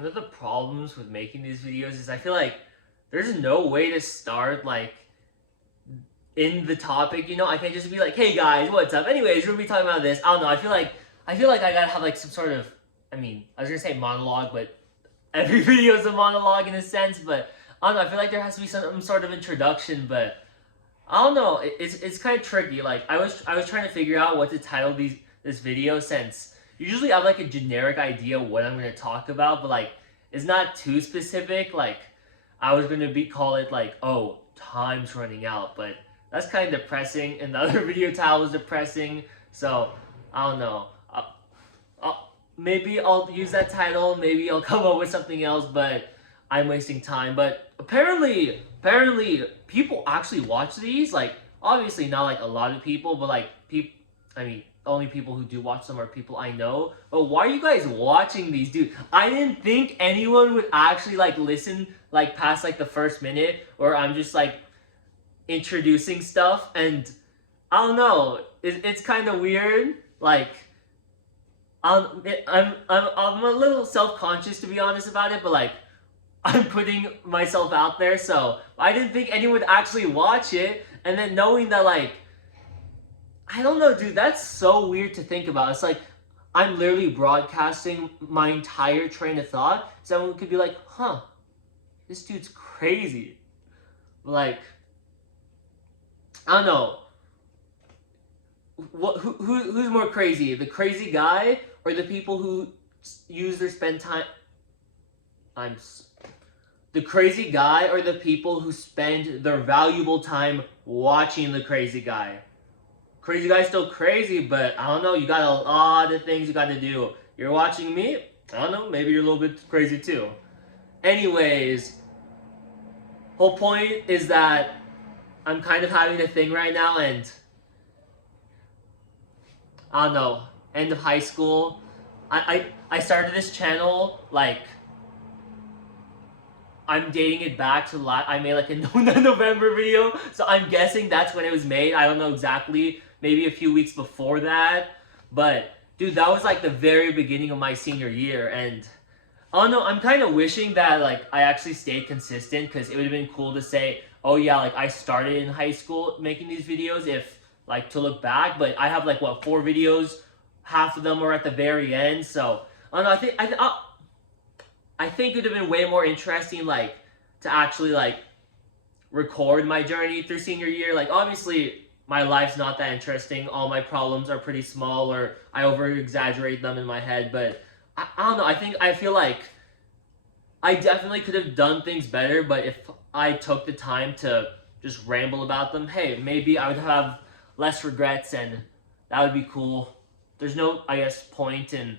one of the problems with making these videos is I feel like there's no way to start like in the topic, you know. I can't just be like, hey guys, what's up? Anyways, we're gonna be talking about this. I don't know. I feel like I gotta have like some sort of, I mean, I was gonna say monologue, but every video is a monologue in a sense, but I don't know, I feel like there has to be some sort of introduction, but I don't know. It's kind of tricky. Like I was trying to figure out what to title this video, since usually I have like a generic idea what I'm gonna talk about, but like it's not too specific. Like I was gonna call it like, oh, time's running out, but that's kind of depressing, and the other video title was depressing. So I don't know. Maybe I'll use that title. Maybe I'll come up with something else, but I'm wasting time. But apparently, people actually watch these. Like, obviously not like a lot of people, but like people. I mean, only people who do watch them are people I know. But why are you guys watching these, dude? I didn't think anyone would actually like listen like past like the first minute, or I'm just like introducing stuff, and I don't know. It's kind of weird. Like I'm a little self conscious to be honest about it, but like I'm putting myself out there, so I didn't think anyone would actually watch it, and then knowing that like I don't know, dude, that's so weird to think about. It's like I'm literally broadcasting my entire train of thought. Someone could be like, huh, this dude's crazy. Like, I don't know. Who's more crazy? The crazy guy or the people who use their spend time? I'm the crazy guy or the people who spend their valuable time watching the crazy guy. Crazy guy's still crazy, but I don't know. You got a lot of things you got to do. You're watching me. I don't know. Maybe you're a little bit crazy too. Anyways, whole point is that I'm kind of having a thing right now, and I don't know, end of high school. I started this channel, like, I'm dating it back to I made like a November video, so I'm guessing that's when it was made. I don't know exactly, maybe a few weeks before that, but dude, that was like the very beginning of my senior year, and I don't know, I'm kind of wishing that like I actually stayed consistent, because it would have been cool to say, oh yeah, like I started in high school making these videos, if like to look back, but I have like what, 4 videos, half of them are at the very end, so I don't know, I think it would have been way more interesting like to actually like record my journey through senior year. Like obviously my life's not that interesting, all my problems are pretty small, or I over exaggerate them in my head, but I don't know, I feel like I definitely could have done things better, but if I took the time to just ramble about them, hey, maybe I would have less regrets, and that would be cool. There's no, I guess, point in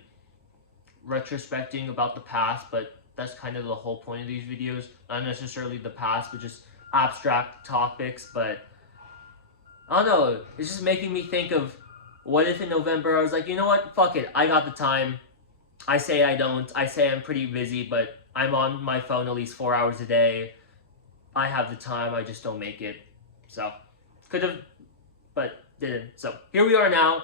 retrospecting about the past, but that's kind of the whole point of these videos. Not necessarily the past, but just abstract topics. But I don't know, it's just making me think of what if in November I was like, you know what, fuck it, I got the time. I say I don't. I say I'm pretty busy, but I'm on my phone at least 4 hours a day. I have the time, I just don't make it. So, could have, but didn't. So, here we are now.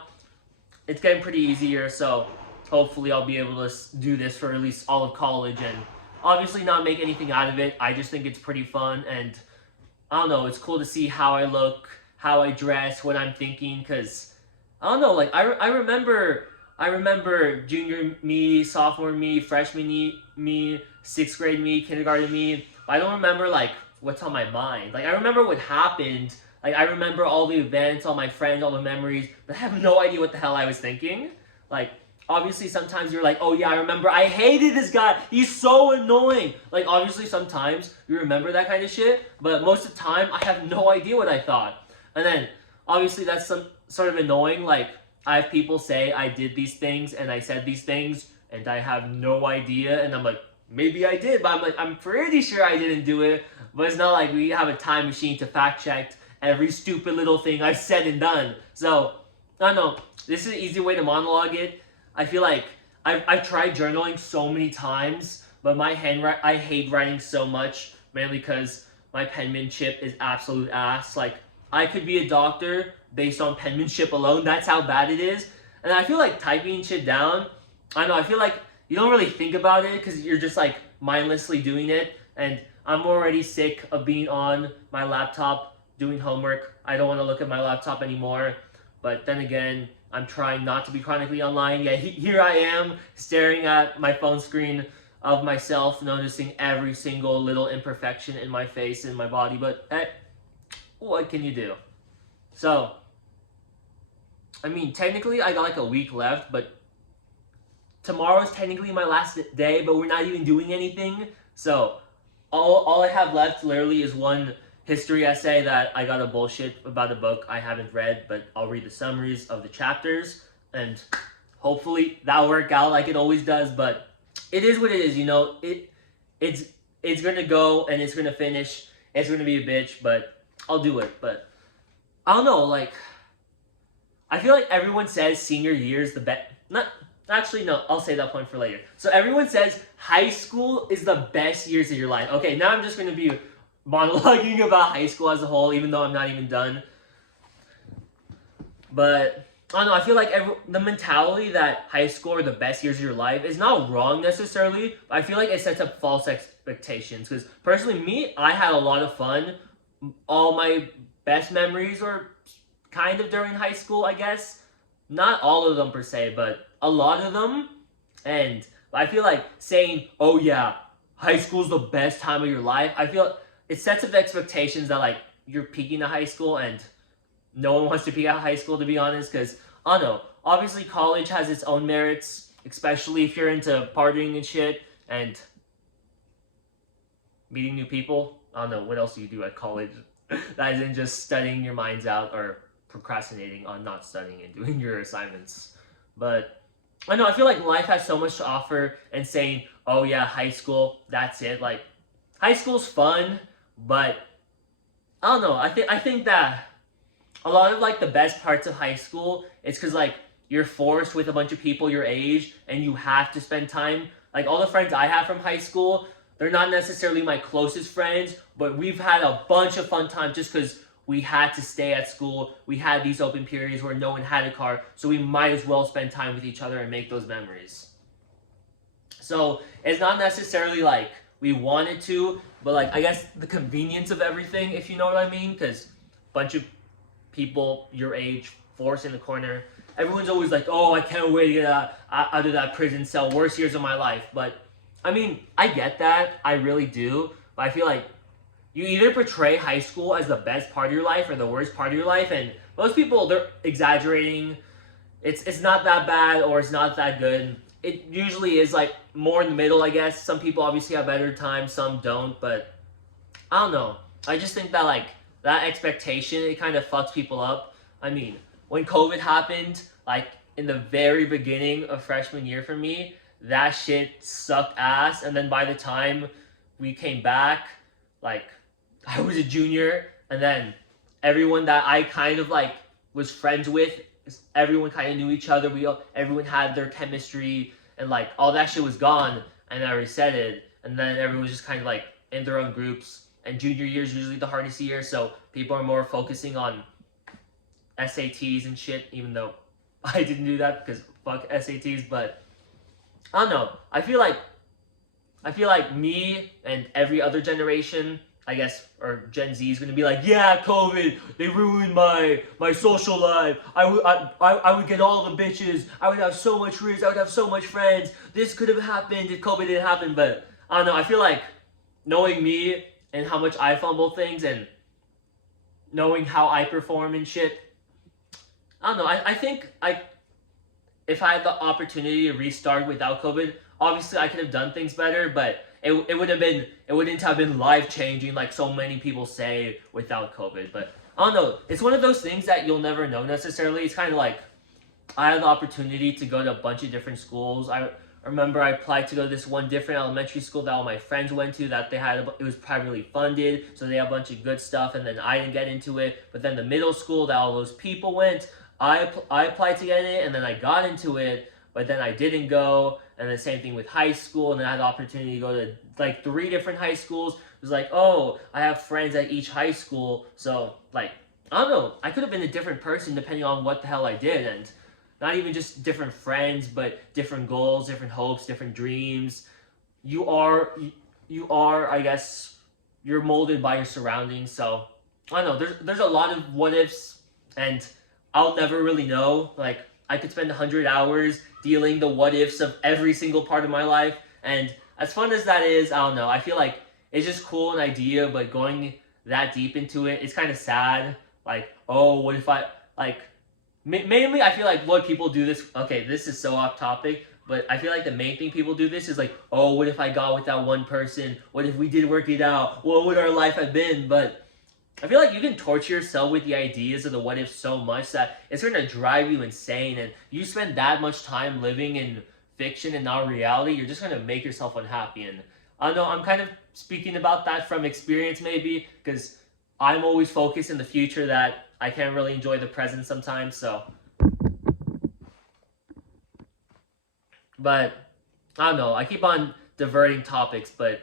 It's getting pretty easier, so hopefully I'll be able to do this for at least all of college, and obviously not make anything out of it. I just think it's pretty fun, and I don't know, it's cool to see how I look, how I dress, what I'm thinking, because I don't know, like I remember junior me, sophomore me, freshman me, 6th grade me, kindergarten me. But I don't remember like what's on my mind. Like I remember what happened. Like I remember all the events, all my friends, all the memories, but I have no idea what the hell I was thinking. Like obviously sometimes you're like, oh yeah, I remember I hated this guy. He's so annoying. Like obviously sometimes you remember that kind of shit, but most of the time I have no idea what I thought. And then obviously that's some sort of annoying. Like I have people say I did these things and I said these things and I have no idea, and I'm like, maybe I did, but I'm like, I'm pretty sure I didn't do it. But it's not like we have a time machine to fact check every stupid little thing I've said and done. So I don't know, this is an easy way to monologue it. I feel like I've tried journaling so many times, but I hate writing so much, mainly because my penmanship is absolute ass. Like I could be a doctor based on penmanship alone. That's how bad it is. And I feel like typing shit down, I don't know, I feel like you don't really think about it because you're just like mindlessly doing it. And I'm already sick of being on my laptop doing homework. I don't want to look at my laptop anymore. But then again, I'm trying not to be chronically online. Yet here I am staring at my phone screen of myself, noticing every single little imperfection in my face and my body. But what can you do? So, I mean, technically I got like a week left, but tomorrow is technically my last day, but we're not even doing anything. So, all I have left literally is one history essay that I got a bullshit about a book I haven't read, but I'll read the summaries of the chapters, and hopefully that'll work out like it always does. But it is what it is, you know. It's gonna go and it's gonna finish. It's gonna be a bitch, but I'll do it. But I don't know, like I feel like everyone says senior year is the best. Not actually, no. I'll save that point for later. So everyone says high school is the best years of your life. Okay, now I'm just gonna be monologuing about high school as a whole, even though I'm not even done. But I don't know. I feel like the mentality that high school are the best years of your life is not wrong necessarily. But I feel like it sets up false expectations. Because personally, me, I had a lot of fun. All my best memories were kind of during high school, I guess. Not all of them per se, but a lot of them. And I feel like saying, "Oh yeah, high school's the best time of your life," I feel it sets up expectations that like you're peaking at high school, and no one wants to peak at high school, to be honest. Because I don't know, obviously college has its own merits, especially if you're into partying and shit and meeting new people. I don't know what else do you do at college that isn't just studying your minds out or procrastinating on not studying and doing your assignments. But I know I feel like life has so much to offer, and saying, "Oh yeah, high school, that's it." Like high school's fun, but I don't know. I think that a lot of like the best parts of high school is because like you're forced with a bunch of people your age and you have to spend time. Like all the friends I have from high school, they're not necessarily my closest friends, but we've had a bunch of fun times just because we had to stay at school. We had these open periods where no one had a car, so we might as well spend time with each other and make those memories. So it's not necessarily like we wanted to, but like I guess the convenience of everything, if you know what I mean, because a bunch of people your age forced in the corner. Everyone's always like, "Oh, I can't wait to get out of that prison cell. Worst years of my life." But I mean, I get that. I really do. But I feel like you either portray high school as the best part of your life or the worst part of your life, and most people, they're exaggerating. It's not that bad or it's not that good. It usually is like more in the middle, I guess. Some people obviously have better times, some don't, but I don't know. I just think that like that expectation, it kind of fucks people up. I mean, when COVID happened, like in the very beginning of freshman year for me, that shit sucked ass. And then by the time we came back, like I was a junior, and then everyone that I kind of like was friends with, everyone kind of knew each other. Everyone had their chemistry, and like all that shit was gone, and I reset it. And then everyone was just kind of like in their own groups. And junior year is usually the hardest year, so people are more focusing on SATs and shit, even though I didn't do that because fuck SATs. But I don't know. I feel like me and every other generation, I guess, or Gen Z is gonna be like, "Yeah, COVID, they ruined my social life. I would get all the bitches. I would have so much risk. I would have so much friends. This could have happened if COVID didn't happen." But I don't know. I feel like knowing me and how much I fumble things and knowing how I perform and shit, I don't know. I think if I had the opportunity to restart without COVID, obviously I could have done things better, but it wouldn't have been life changing like so many people say without COVID. But I don't know. It's one of those things that you'll never know necessarily. It's kind of like I had the opportunity to go to a bunch of different schools. I remember I applied to go to this one different elementary school that all my friends went to, that they had, it was privately funded, so they had a bunch of good stuff, and then I didn't get into it. But then the middle school that all those people went, I applied to get it, and then I got into it, but then I didn't go. And the same thing with high school, and then I had the opportunity to go to like 3 different high schools. It was like, oh, I have friends at each high school, so like I don't know, I could have been a different person depending on what the hell I did. And not even just different friends, but different goals, different hopes, different dreams. You are, you are, I guess, you're molded by your surroundings. So I don't know. There's a lot of what ifs, and I'll never really know. Like I could spend 100 hours dealing the what ifs of every single part of my life, and as fun as that is, I don't know. I feel like it's just cool an idea, but going that deep into it, it's kind of sad. Like, oh, what if I like? Mainly, I feel like what people do this. Okay, this is so off topic, but I feel like the main thing people do this is like, oh, what if I got with that one person? What if we did work it out? What would our life have been? But I feel like you can torture yourself with the ideas of the what if so much that it's going to drive you insane. And you spend that much time living in fiction and not reality, you're just going to make yourself unhappy. And I know I'm kind of speaking about that from experience, maybe, because I'm always focused in the future that I can't really enjoy the present sometimes. So, but I don't know. I keep on diverting topics, but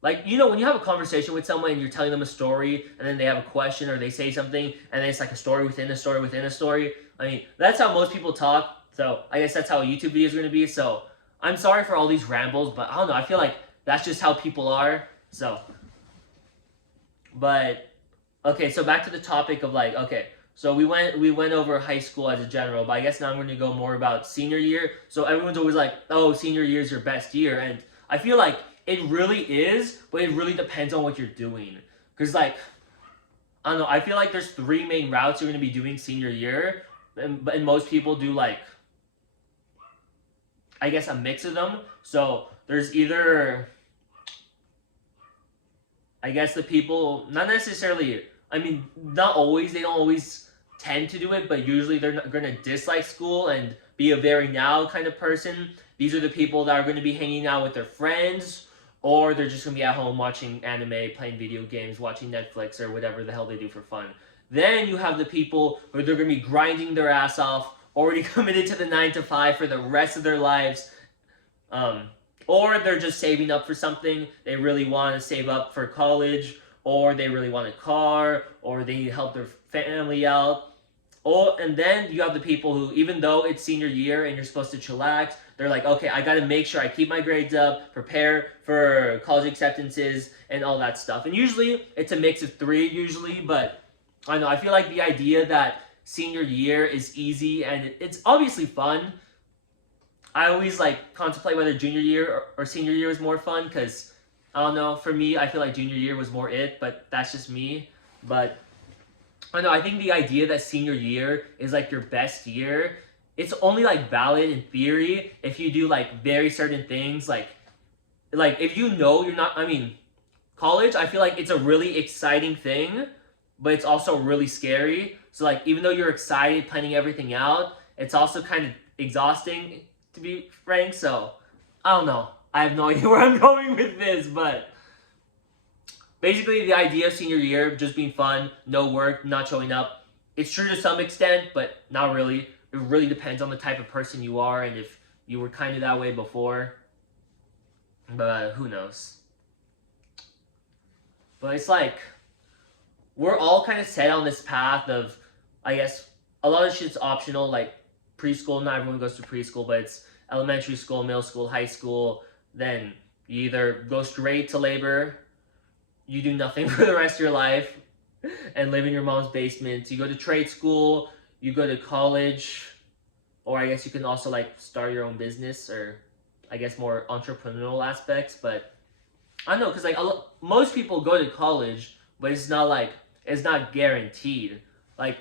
like, when you have a conversation with someone and you're telling them a story and then they have a question or they say something and then it's like a story within a story within a story. I mean, that's how most people talk. So I guess that's how a YouTube video is going to be. So I'm sorry for all these rambles, but I don't know. I feel like that's just how people are. So, but okay, so back to the topic of like, okay, so we went over high school as a general, but I guess now I'm going to go more about senior year. So everyone's always like, oh, senior year is your best year, and I feel like it really is, but it really depends on what you're doing. Cause like, I don't know, I feel like there's three main routes you're going to be doing senior year, and most people do like, I guess, a mix of them. So there's either, I guess, the people, not necessarily, I mean, not always, they don't always tend to do it, but usually they're not going to dislike school and be a very now kind of person. These are the people that are going to be hanging out with their friends, or they're just going to be at home watching anime, playing video games, watching Netflix, or whatever the hell they do for fun. Then you have the people who they're going to be grinding their ass off, already committed to the 9 to 5 for the rest of their lives. Or they're just saving up for something. They really want to save up for college, or they really want a car, or they need to help their family out. Oh, and then you have the people who, even though it's senior year and you're supposed to chillax, they're like, okay, I got to make sure I keep my grades up, prepare for college acceptances, and all that stuff. And usually it's a mix of three, usually, but I don't know, I feel like the idea that senior year is easy and it's obviously fun. I always like contemplate whether junior year or senior year is more fun, because I don't know, for me, I feel like junior year was more it, but that's just me. But I know, I think the idea that senior year is like your best year, it's only like valid in theory if you do like very certain things, like if you know you're not, I mean, college, I feel like it's a really exciting thing, but it's also really scary. So like, even though you're excited planning everything out, it's also kind of exhausting, to be frank. So I don't know, I have no idea where I'm going with this, but basically the idea of senior year just being fun, no work, not showing up, it's true to some extent, but not really. It really depends on the type of person you are and if you were kind of that way before, but who knows. But it's like, we're all kind of set on this path of, I guess, a lot of shit's optional, like preschool. Not everyone goes to preschool, but it's elementary school, middle school, high school. Then you either go straight to labor, you do nothing for the rest of your life, and live in your mom's basement. You go to trade school, you go to college, or I guess you can also like start your own business, or I guess more entrepreneurial aspects. But I don't know, because like most people go to college, but it's not guaranteed. Like,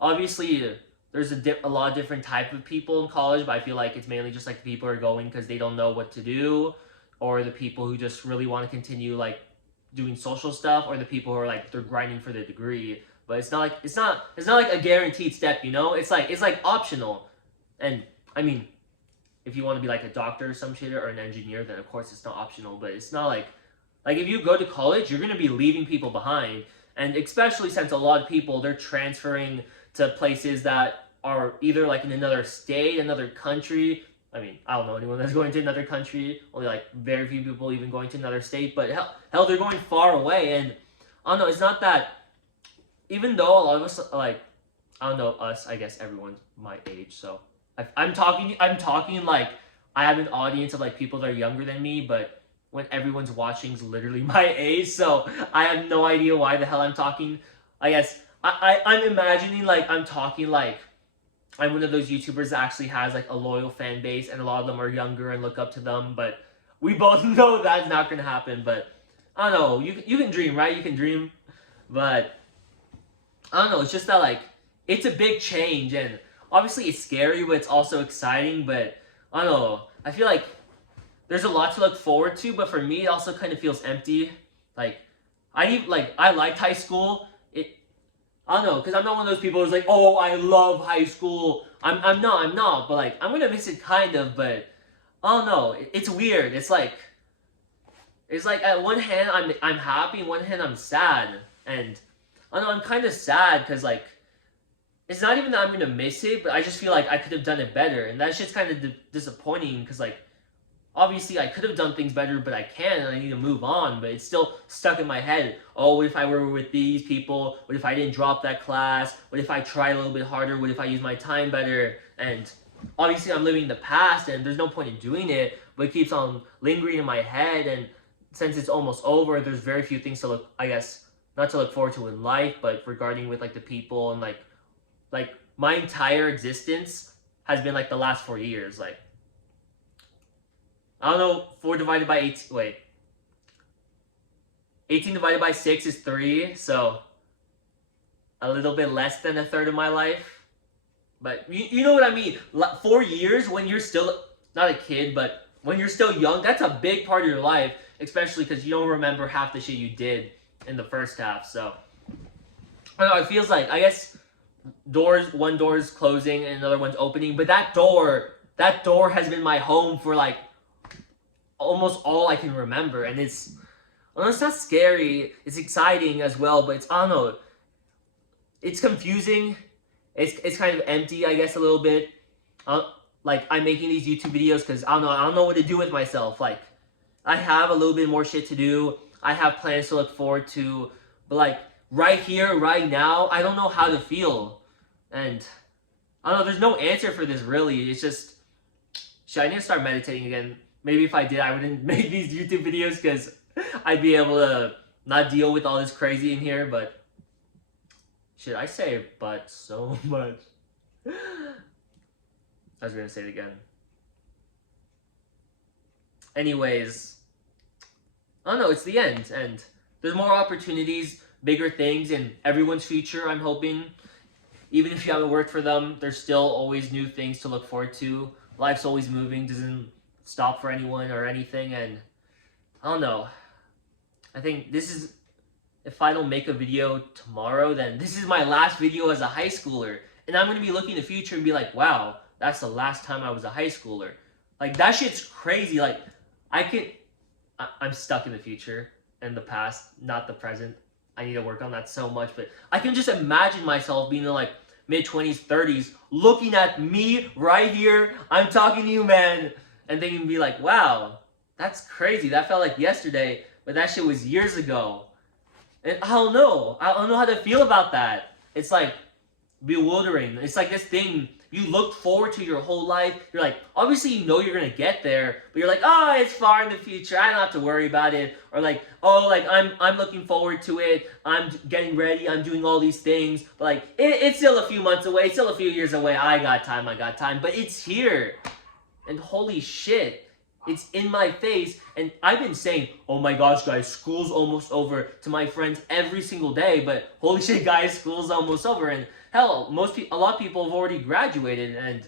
obviously there's a lot of different type of people in college, but I feel like it's mainly just like the people who are going because they don't know what to do, or the people who just really want to continue like doing social stuff, or the people who are like they're grinding for the degree. But it's not like a guaranteed step, It's like optional. And I mean, if you want to be like a doctor or some shit, or an engineer, then of course it's not optional. But it's not like if you go to college, you're gonna be leaving people behind. And especially since a lot of people, they're transferring to places that are either like in another state, another country. I mean, I don't know anyone that's going to another country. Only like very few people even going to another state. But hell, they're going far away. And I don't know, it's not that, even though a lot of us, like, I don't know, us, I guess everyone's my age, so I'm talking like I have an audience of like people that are younger than me, but when everyone's watching is literally my age, so I have no idea why the hell I'm talking. I guess I'm imagining like I'm talking like I'm one of those YouTubers that actually has like a loyal fan base, and a lot of them are younger and look up to them. But we both know that's not gonna happen. But I don't know. You can dream, right? You can dream, but I don't know. It's just that like it's a big change, and obviously it's scary, but it's also exciting. But I don't know. I feel like there's a lot to look forward to, but for me, it also kind of feels empty. Like I liked high school. I don't know, because I'm not one of those people who's like, oh, I love high school. I'm not, but like I'm gonna miss it kind of, but I don't know. It's weird. It's like at one hand I'm happy, on one hand I'm sad, and I don't know, I'm kind of sad because like it's not even that I'm gonna miss it, but I just feel like I could have done it better, and that's just kind of disappointing because like obviously I could have done things better, but I can't, and I need to move on. But it's still stuck in my head. Oh, what if I were with these people? What if I didn't drop that class? What if I tried a little bit harder? What if I use my time better? And obviously I'm living in the past, and there's no point in doing it, but it keeps on lingering in my head. And since it's almost over, there's very few things to look, I guess, not to look forward to in life, but regarding with like the people and like my entire existence has been like the last 4 years. Like I don't know, 4 divided by 8, wait. 18 divided by 6 is 3, so a little bit less than a third of my life. But you know what I mean. 4 years when you're still, not a kid, but when you're still young, that's a big part of your life, especially because you don't remember half the shit you did in the first half. So, I don't know, it feels like, I guess, one door is closing and another one's opening, but that door has been my home for like almost all I can remember, and it's not scary, it's exciting as well, but it's, I don't know, it's confusing, it's kind of empty, I guess, a little bit. Like I'm making these YouTube videos because I don't know what to do with myself. Like I have a little bit more shit to do, I have plans to look forward to, but like right here, right now, I don't know how to feel, and I don't know, there's no answer for this really. It's just, shit, I need to start meditating again. Maybe if I did, I wouldn't make these YouTube videos because I'd be able to not deal with all this crazy in here, but shit, I say but so much. I was gonna say it again. Anyways, I don't know, it's the end, and there's more opportunities, bigger things in everyone's future, I'm hoping. Even if you haven't worked for them, there's still always new things to look forward to. Life's always moving, doesn't stop for anyone or anything, and I don't know. I think this is, if I don't make a video tomorrow, then this is my last video as a high schooler, and I'm gonna be looking in the future and be like, wow, that's the last time I was a high schooler. Like that shit's crazy. Like I'm stuck in the future and the past, not the present. I need to work on that so much, but I can just imagine myself being in like mid-20s, 30s, looking at me right here, I'm talking to you, man, and they can be like, wow, that's crazy. That felt like yesterday, but that shit was years ago. And I don't know how to feel about that. It's like bewildering. It's like this thing you look forward to your whole life. You're like, obviously you know you're gonna get there, but you're like, oh, it's far in the future, I don't have to worry about it. Or like, oh, like I'm looking forward to it, I'm getting ready, I'm doing all these things, but like it's still a few months away, it's still a few years away. I got time, but it's here. And holy shit, it's in my face. And I've been saying, oh my gosh guys, school's almost over to my friends every single day, but holy shit guys, school's almost over. And hell, a lot of people have already graduated, and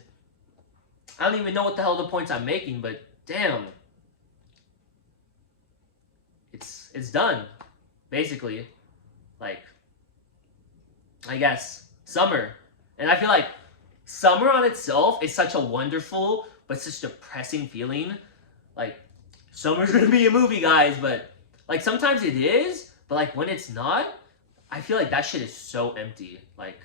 I don't even know what the hell the points I'm making, but damn. It's done, basically. Like, I guess, summer. And I feel like summer on itself is such a wonderful, but such depressing feeling. Like, summer's gonna be a movie, guys, but, like, sometimes it is, but, like, when it's not, I feel like that shit is so empty. Like,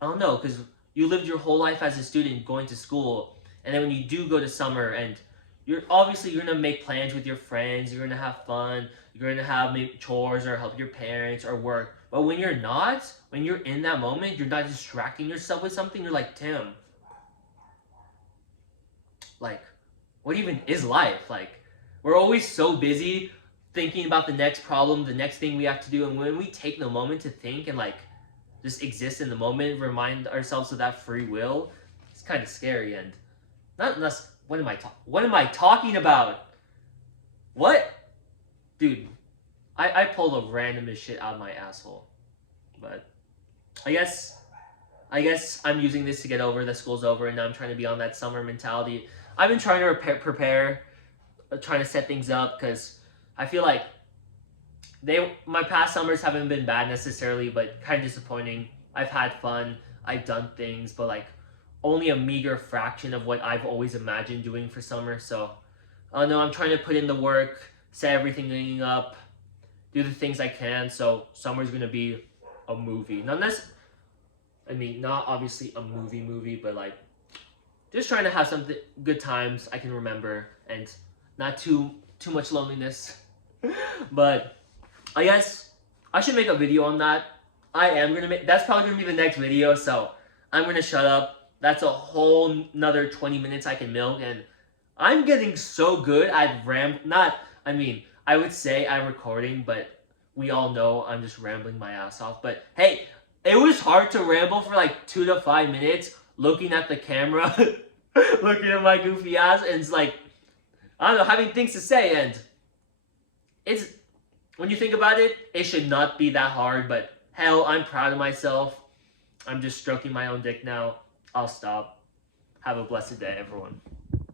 I don't know, because you lived your whole life as a student going to school, and then when you do go to summer, and you're gonna make plans with your friends, you're gonna have fun, you're gonna have maybe chores or help your parents or work. But when you're not, when you're in that moment, you're not distracting yourself with something, you're like, damn, like, what even is life? Like, we're always so busy thinking about the next problem, the next thing we have to do, and when we take the moment to think and like just exist in the moment, remind ourselves of that free will, it's kind of scary. And not unless, what am I talking about? What? Dude, I pulled the randomest shit out of my asshole. But I guess I'm using this to get over that school's over, and now I'm trying to be on that summer mentality. I've been trying to prepare, trying to set things up, because I feel like my past summers haven't been bad necessarily, but kind of disappointing. I've had fun, I've done things, but like only a meager fraction of what I've always imagined doing for summer. So no, I'm trying to put in the work, set everything up, do the things I can. So summer's gonna be a movie. Not obviously a movie, but like just trying to have some good times I can remember, and not too much loneliness. But I guess I should make a video on that. That's probably gonna be the next video, so I'm gonna shut up. That's a whole nother 20 minutes I can milk, and I'm getting so good at I would say I'm recording, but we all know I'm just rambling my ass off. But hey, it was hard to ramble for like 2 to 5 minutes looking at the camera, looking at my goofy ass, and it's like, I don't know, having things to say. And it's, when you think about it, it should not be that hard, but hell, I'm proud of myself. I'm just stroking my own dick now. I'll stop. Have a blessed day, everyone.